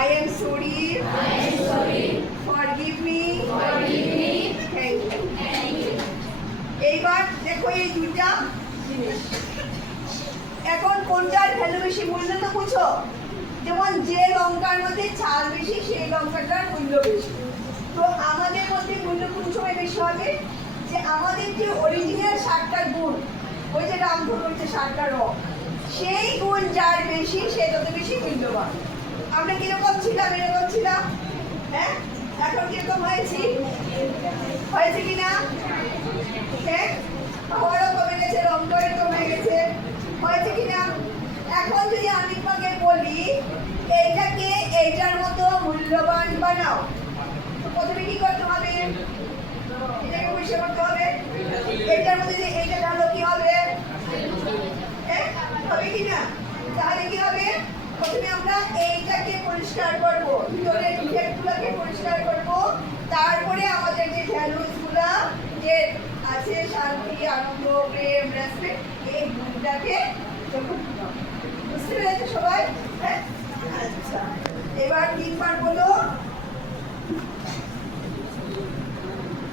I am sorry. Forgive me. Thank you. এইবার দেখো এই দুইটা জিনিস এখন কোনটার ভ্যালু বেশি মূল্য তো বুঝো যেমন যে লঙ্কার মধ্যে ঝাল বেশি সেই লঙ্কাটার মূল্য বেশি তো আমাদের মধ্যে মূল্য কোন সময় বেশি হবে যে আমাদের যে অরিজিনাল স্বাদটার গুণ ওই যে রামধন হচ্ছে স্বাদটার রং সেই গুণ যার বেশি সে তত বেশি মূল্যবান আমরা কিরকম ছিলাম এরকম ছিলাম হ্যাঁ এখন কিরকম হয়েছি কিনা হ্যাঁ খাওয়ারও কমে গেছে রংটাও কমে গেছে হয়েছে কিনা এখন যদি আমি তোমাকে বলি এইটাকে এইটার মতো মূল্যবান বানাও তো প্রথমে কি করতে হবে এটাকে পরিষ্কার করতে হবে এইটার মধ্যে যে এইটা ঢালো কি হবে হবে কিনা তাহলে কি হবে প্রথমে আমরা এইটাকে পরিষ্কার করব ভিতরের ডিফেক্টগুলোকে পরিষ্কার করব তারপরে আমাদের যে ভ্যালুসগুলো যে আছে শান্তি আনন্দ প্রেম রেসপেক্ট এই গুণটাকে বুঝতে পেরেছো সবাই হ্যাঁ আচ্ছা এবার 3 বার বলো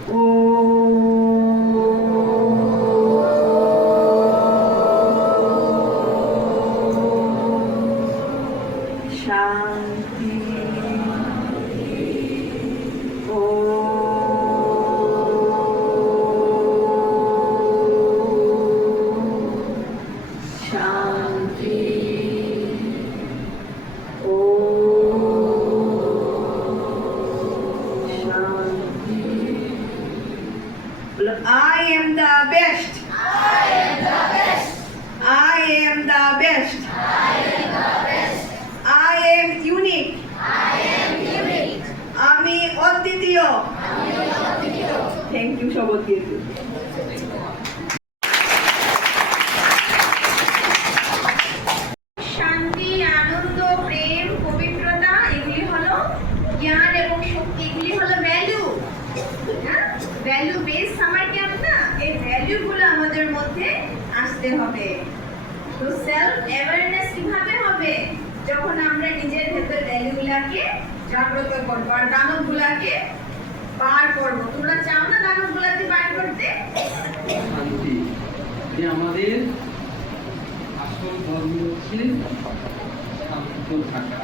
ও শান্তি ও শান্তি ও শান্তি I am the best. I am the best. I am unique. আমি অদ্বিতীয় থ্যাংক ইউ শপথ দিয়েছি শান্তি আনন্দ প্রেম পবিত্রতা এগুলি হলো জ্ঞান এবং শক্তি এগুলি হলো ভ্যালু ভ্যালু বেস আমার জ্ঞান না এই ভ্যালুগুলো আমাদের মধ্যে আসতে হবে তো সেলফ অ্যাওয়ারনেস কিভাবে হবে যখন আমরা নিজের ভেতর ভ্যালুগুলোকে জাগ্রত করবো আর দানবগুলোকে বার করবো তোমরা চাও না দানবগুলোকে বার করতে শান্তি যে আমাদের আসল ধর্ম হচ্ছে শান্ত থাকা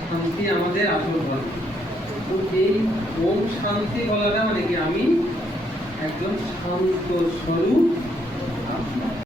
শান্তি আমাদের আসল ধর্ম তো এই ওম শান্তি বলাটা মানে কি আমি একজন শান্ত স্বরূপ